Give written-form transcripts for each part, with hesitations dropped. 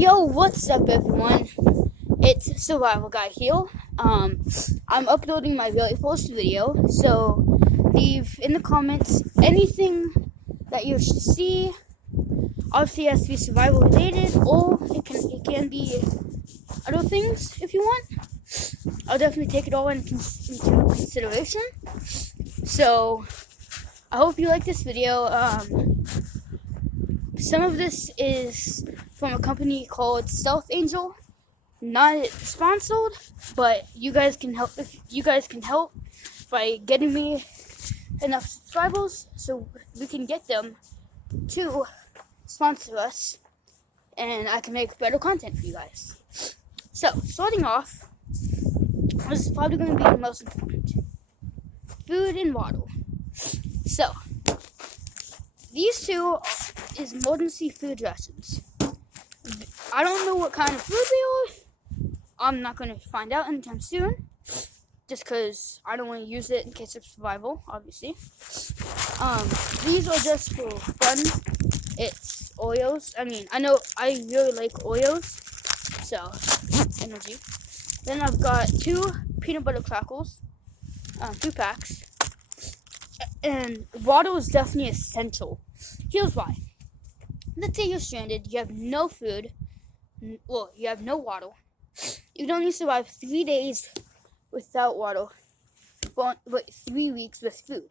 Yo, what's up, everyone? It's Survival Guy here. I'm uploading my very first video, so leave in the comments anything that you should see. Obviously, it has to be survival related, or it can be other things if you want. I'll definitely take it all into consideration. So I hope you like this video. Some of this is from a company called Stealth Angel. Not sponsored, but you guys can help by getting me enough subscribers so we can get them to sponsor us and I can make better content for you guys. So, starting off, this is probably going to be the most important. Food and water. So, these two is emergency food rations. I don't know what kind of food they are. I'm not going to find out anytime soon. Just because I don't want to use it in case of survival, obviously. These are just for fun. It's Oreos. I know I really like Oreos. So, energy. Then I've got 2 peanut butter crackers. 2 packs. And water is definitely essential. Here's why. Let's say you're stranded, you have no food, you have no water. You can only survive 3 days without water, but 3 weeks with food.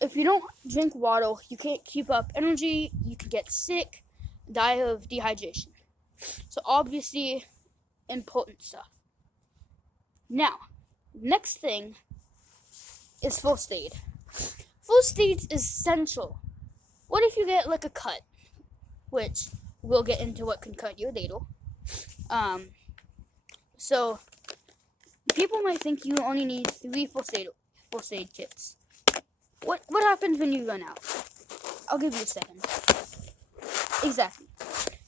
If you don't drink water, you can't keep up energy, you can get sick, die of dehydration. So obviously, important stuff. Now, next thing is first aid. First aid is essential. What if you get like a cut? Which we'll get into what can cut you later. So people might think you only need 3 first aid kits. What happens when you run out? I'll give you a second. Exactly.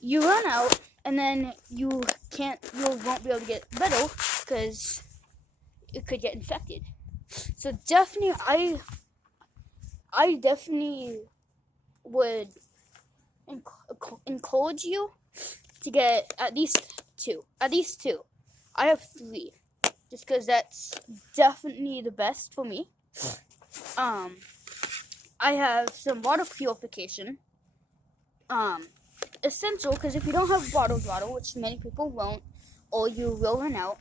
You run out and then you won't be able to get better because it could get infected. So definitely I definitely would encourage you to get at least 2. I have 3, just because that's definitely the best for me. I have some water purification. Essential, because if you don't have bottled water, which many people won't, or you will run out,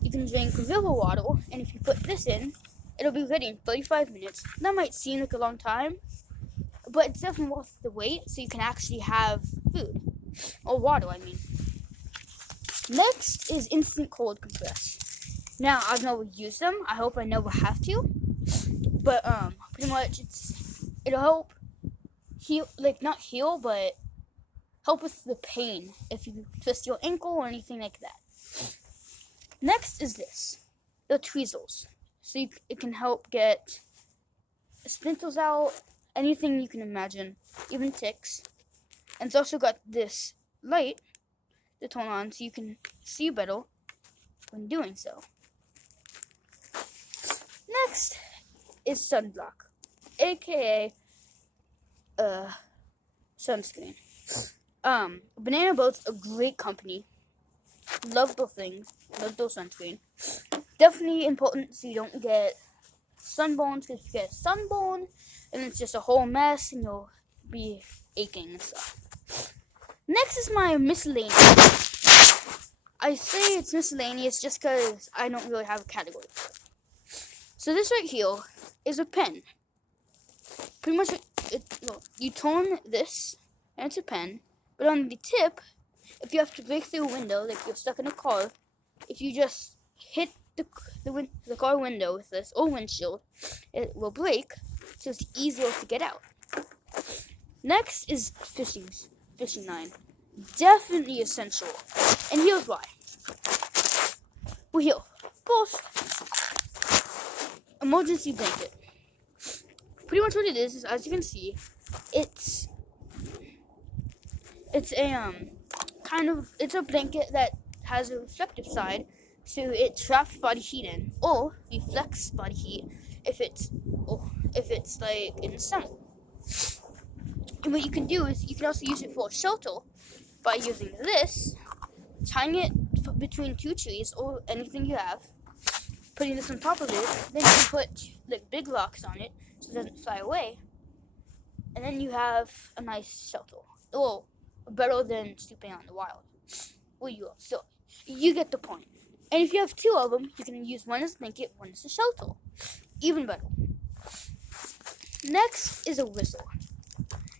you can drink river water, and if you put this in, it'll be ready in 35 minutes. That might seem like a long time, but it's definitely worth the wait, so you can actually have food. Or water, Next is instant cold compress. Now, I've never used them. I hope I never have to. But, pretty much, it'll help heal, not heal, but help with the pain if you twist your ankle or anything like that. Next is this. The tweezers. So it can help get splinters out, anything you can imagine, even ticks. And it's also got this light to turn on so you can see better when doing so. Next is sunblock, aka sunscreen. Banana Boat's a great company. Love their things, love their sunscreen. Definitely important so you don't get sunburns, because if you get sunburn, and it's just a whole mess, and you'll be aching and stuff. Next is my miscellaneous. I say it's miscellaneous just because I don't really have a category for it. So this right here is a pen. Pretty much, you turn this, and it's a pen, but on the tip, if you have to break through a window, like you're stuck in a car, if you just hit the car window with this, or windshield, it will break, so it's easier to get out. Next is fishing line. Definitely essential. And here's why. Well, here. First, emergency blanket. Pretty much what it is as you can see, it's a blanket that has a reflective side, so it traps body heat in, or reflects body heat if it's like in the summer. And what you can do is you can also use it for a shelter by using this, tying it between two trees or anything you have, putting this on top of it. Then you put like big rocks on it so it doesn't fly away, and then you have a nice shelter. Well, better than sleeping out in the wild. Well, you get the point. And if you have two of them, you can use one as a blanket, one as a shelter. Even better. Next is a whistle.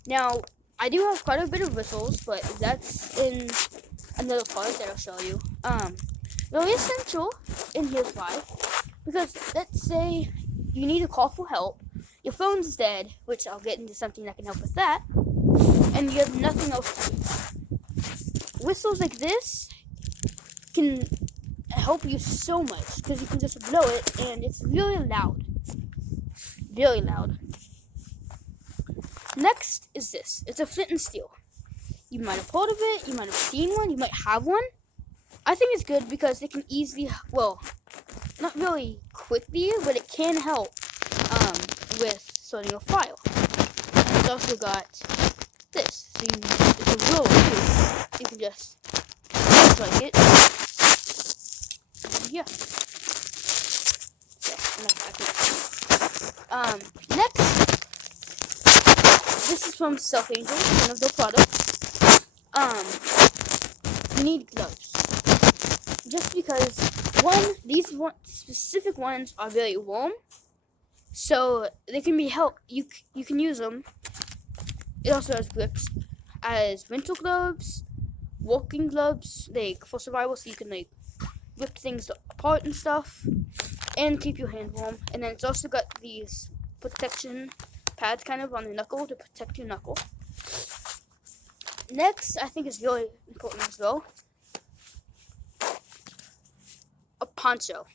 Now, I do have quite a bit of whistles, but that's in another part that I'll show you. Really essential, and here's why. Because let's say you need to call for help, your phone's dead, which I'll get into something that can help with that, and you have nothing else to use. Whistles like this can help you so much because you can just blow it and it's really loud. Very loud. Next is this. It's a flint and steel. You might have heard of it, you might have seen one, you might have one. I think it's good because it can easily, well, not really quickly, but it can help with starting a fire. And it's also got this. So it's a roller too. So you can just like it. Yeah. Next, this is from Stealth Angel, one of their products. You need gloves. Just because, these specific ones are very warm, so they can be helped. You can use them. It also has grips as winter gloves, walking gloves, like for survival, so you can like rip things apart and stuff, and keep your hand warm. And then it's also got these protection pads kind of on the knuckle to protect your knuckle. Next, I think is really important as well, a poncho.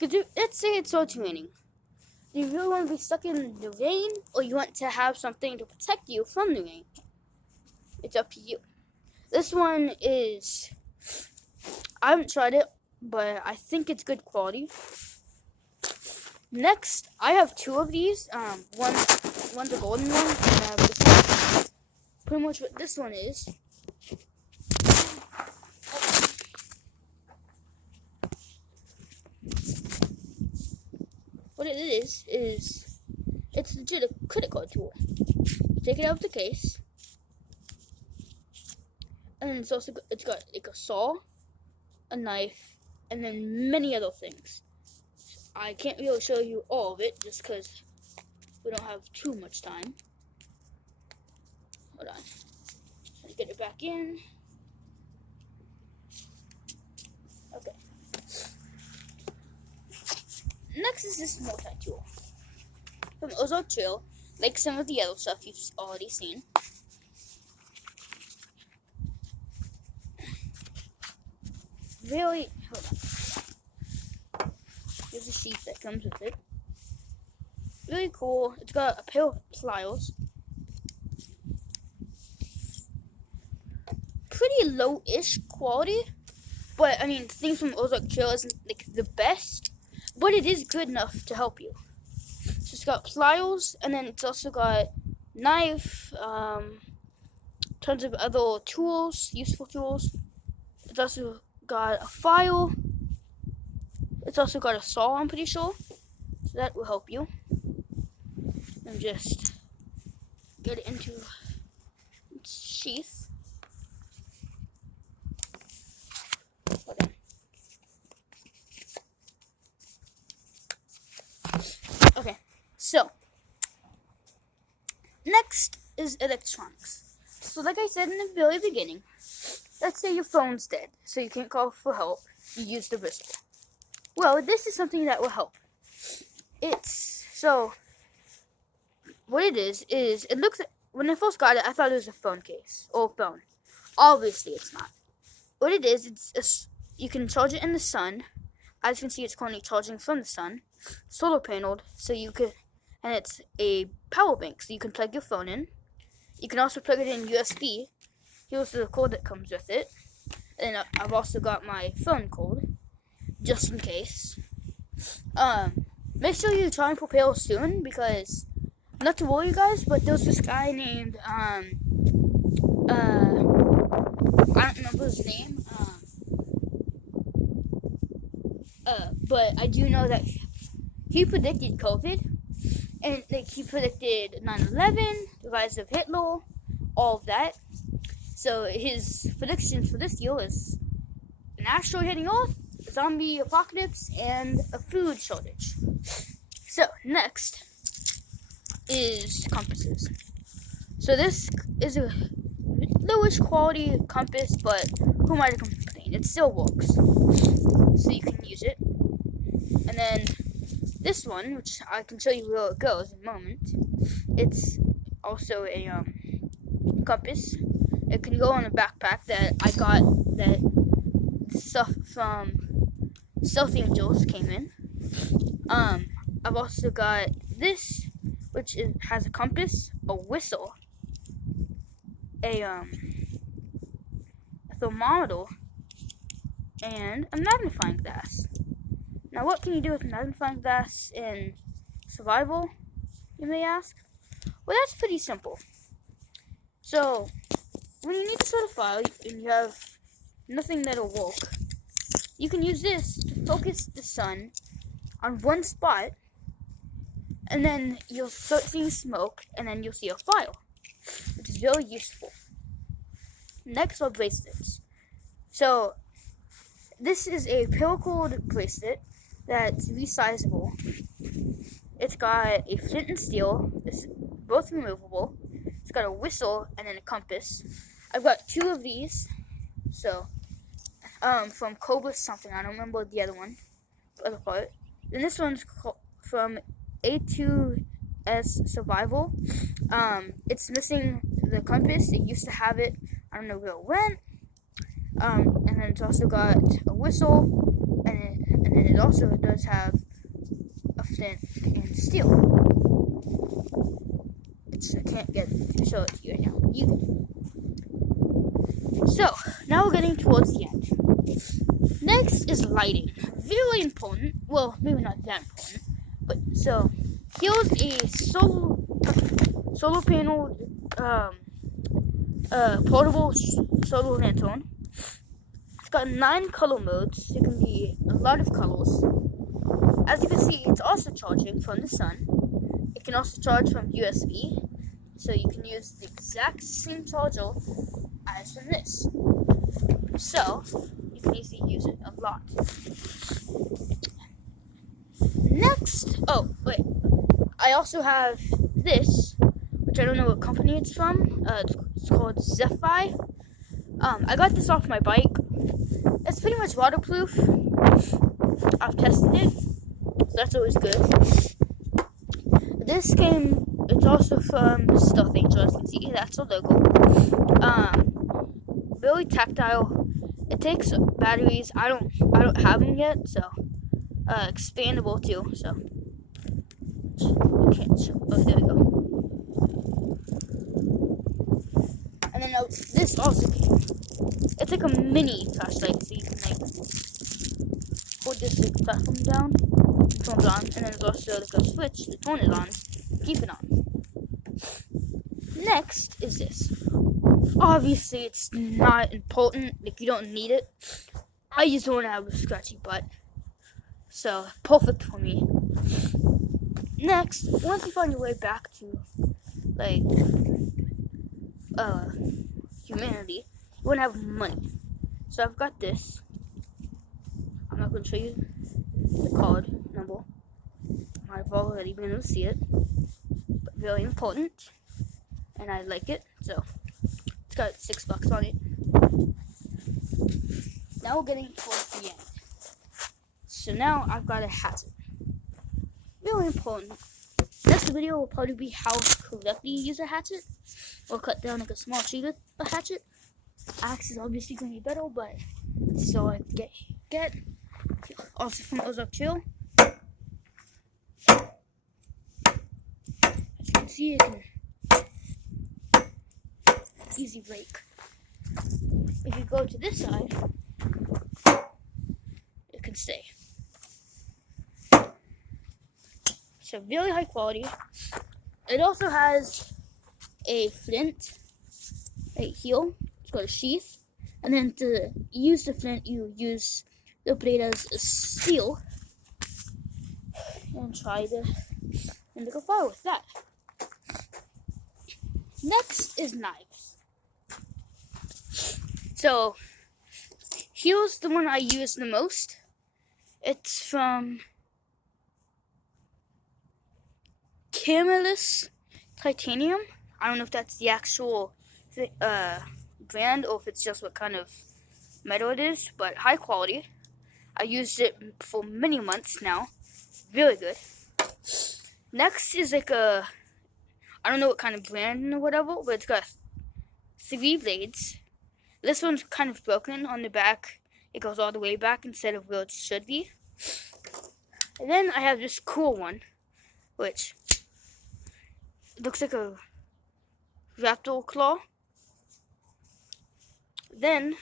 Let's say it starts raining. Do you really want to be stuck in the rain, or you want to have something to protect you from the rain? It's up to you. This one is, I haven't tried it, but I think it's good quality. Next, I have two of these. One's a golden one, and I have this one. Pretty much what this one is. What it is it's legit a credit card tool. Take it out of the case, and it's got like a saw, a knife, and then many other things. I can't really show you all of it just because we don't have too much time. Hold on. Let's get it back in. Okay. Next is this multi-tool from Ozark Trail, like some of the other stuff you've already seen. Really, hold on. Here's a sheath that comes with it. Really cool. It's got a pair of pliers. Pretty low-ish quality, but I mean, things from Ozark Trail isn't like the best, but it is good enough to help you. So it's got pliers, and then it's also got knife, tons of other tools, useful tools. It's also got a file. It's also got a saw, I'm pretty sure, so that will help you. And just get it into its sheath. Okay, so next is electronics. So like I said in the very beginning, let's say your phone's dead, so you can't call for help, you use the whistle. Well, this is something that will help. What it is it looks, when I first got it, I thought it was a phone case, or phone. Obviously it's not. What it is, you can charge it in the sun. As you can see, it's currently charging from the sun. Solar paneled, and it's a power bank, so you can plug your phone in. You can also plug it in USB. Here's the cord that comes with it. And I've also got my phone cord, just in case. Make sure you try and prepare soon, because, not to worry you guys, but there's this guy named, remember his name. But I do know that he predicted COVID, and like he predicted 9/11, the rise of Hitler, all of that. So his predictions for this year is an asteroid hitting Earth, a zombie apocalypse, and a food shortage. So next is compasses. So this is a lowish quality compass, but who am I to complain? It still works, so you can use it. And then this one, which I can show you where it goes in a moment, it's also a compass. It can go on a backpack that I got, that stuff from Stealth Angels came in. I've also got this, which has a compass, a whistle, a thermometer, and a magnifying glass. Now, what can you do with a magnifying glass in survival, you may ask? Well, that's pretty simple. So, when you need to sort a file and you have nothing that'll work, you can use this to focus the sun on one spot, and then you'll start seeing smoke, and then you'll see a file, which is very useful. Next are bracelets. So, this is a paracord bracelet that's resizable. It's got a flint and steel. It's both removable. It's got a whistle and then a compass. I've got two of these. So, from Cobra something. I don't remember the other one, the other part. Then this one's from A2S Survival. It's missing the compass. It used to have it. I don't know where it went. And then it's also got a whistle, and then it also does have a flint and steel, which I can't get to show it to you right now. You can. So now we're getting towards the end. Next is lighting. Very important. Well, maybe not that important, but so here's a solar panel, portable solar lantern. It's got 9 color modes. It can be a lot of colors. As you can see, it's also charging from the sun. It can also charge from USB, so you can use the exact same charger as from this. So you can easily use it a lot. Next, I also have this, which I don't know what company it's from. It's called Zephi. I got this off my bike. It's pretty much waterproof. I've tested it, so that's always good. It's also from Stealth Angel, as you can see. That's the logo. Really tactile. It takes batteries. I don't have them yet, so expandable too. So I can't show. Oh, there we go. And then this also came. It's like a mini flashlight, so you can like hold this platform down, turn it on, and then there's also like a switch to turn it on, keep it on. Next is this. Obviously, it's not important. Like, you don't need it. I just don't have a scratchy butt, so perfect for me. Next, once you find your way back to like humanity, you want to have money. So I've got this. I'm not going to show you the card number. I've already been able to see it, but very important, and I like it. So it's got $6 on it. Now we're getting towards the end. So now I've got a hatchet. Really important. Next video will probably be how to correctly use a hatchet, or cut down like a small tree with a hatchet. Axe is obviously going to be better, but this is all I get. Also from Ozark Trail. As you can see, it's an easy break. If you go to this side, it can stay. So really high quality. It also has a flint right here. It's got a sheath, And then to use the flint, you use the blade as a steel and try to make a fire with that. Next is knives. So here's the one I use the most. It's from Camelus Titanium. I don't know if that's the actual brand or if it's just what kind of metal it is, but high quality. I used it for many months now. Really good. Next is like I don't know what kind of brand or whatever, but it's got 3 blades. This one's kind of broken on the back. It goes all the way back instead of where it should be. And then I have this cool one, which looks like a raptor claw. Then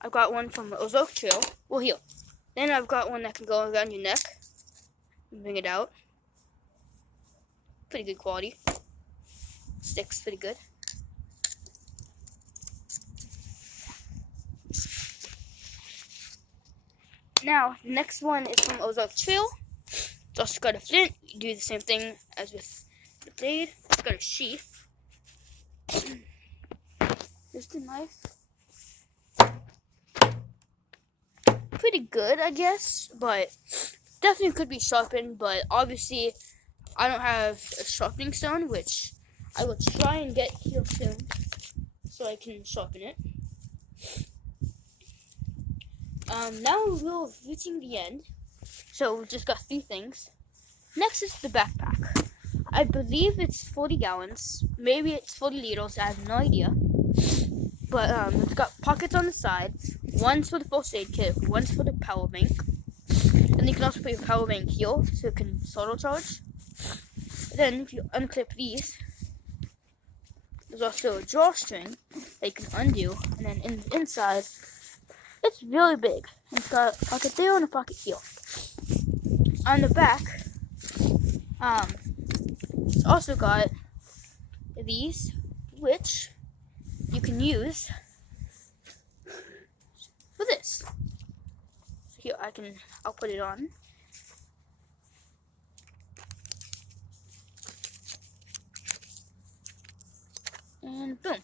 I've got one from Ozark Trail. Well, here. Then I've got one that can go around your neck. Bring it out. Pretty good quality. Sticks pretty good. Now, the next one is from Ozark Trail. It's also got a flint. You do the same thing as with the blade. It's got a sheath. Here's the knife. Pretty good, I guess, but definitely could be sharpened, but obviously I don't have a sharpening stone, which I will try and get here soon so I can sharpen it. Now we're reaching the end, so we just got 3 things. Next is the backpack. I believe it's 40 gallons, maybe it's 40 liters, I have no idea. But it's got pockets on the side. One's for the first aid kit, one's for the power bank. And you can also put your power bank here so it can auto charge. Then if you unclip these, there's also a drawstring that you can undo. And then in the inside, it's really big. It's got a pocket there and a pocket here. On the back, it's also got these, which you can use for this. So here I'll put it on. And boom.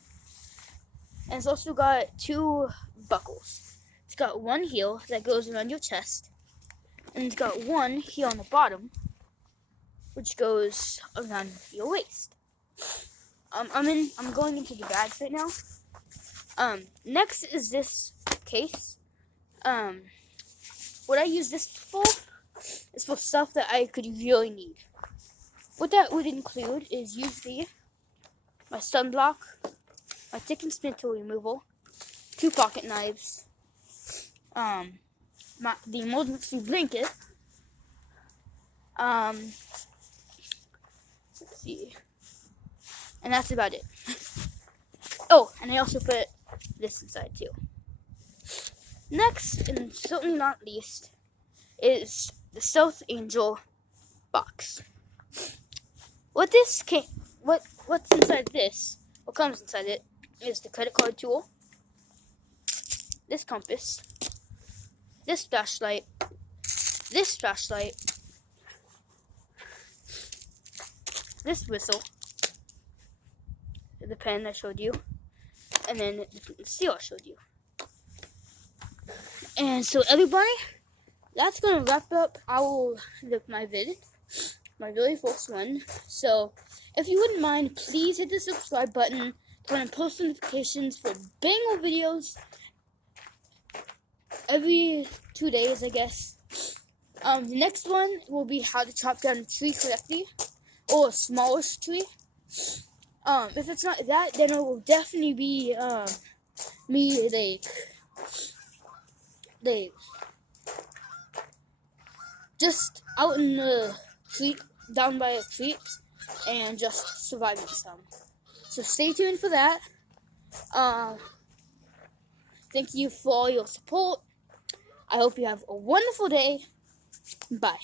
And it's also got 2 buckles. It's got one here that goes around your chest. And it's got one here on the bottom, which goes around your waist. I'm going into the bags right now. Next is this case. What I use this for is for stuff that I could really need. What that would include is usually my sunblock, my tick and splinter removal, 2 pocket knives, the emergency blanket, let's see, and that's about it. Oh, and I also put this inside too. Next, and certainly not least, is the Stealth Angel box. What's inside this, what comes inside it, is the credit card tool, this compass, this flashlight, this whistle, the pen I showed you, and then the seal I showed you. And so everybody, that's going to wrap up my vid, my very first one. So if you wouldn't mind, please hit the subscribe button, turn on post notifications for banger videos every 2 days, I guess. The next one will be how to chop down a tree correctly, or a smallish tree. If it's not that, then it will definitely be me just out in the creek, down by a creek, and just surviving some. So stay tuned for that. Thank you for all your support. I hope you have a wonderful day. Bye.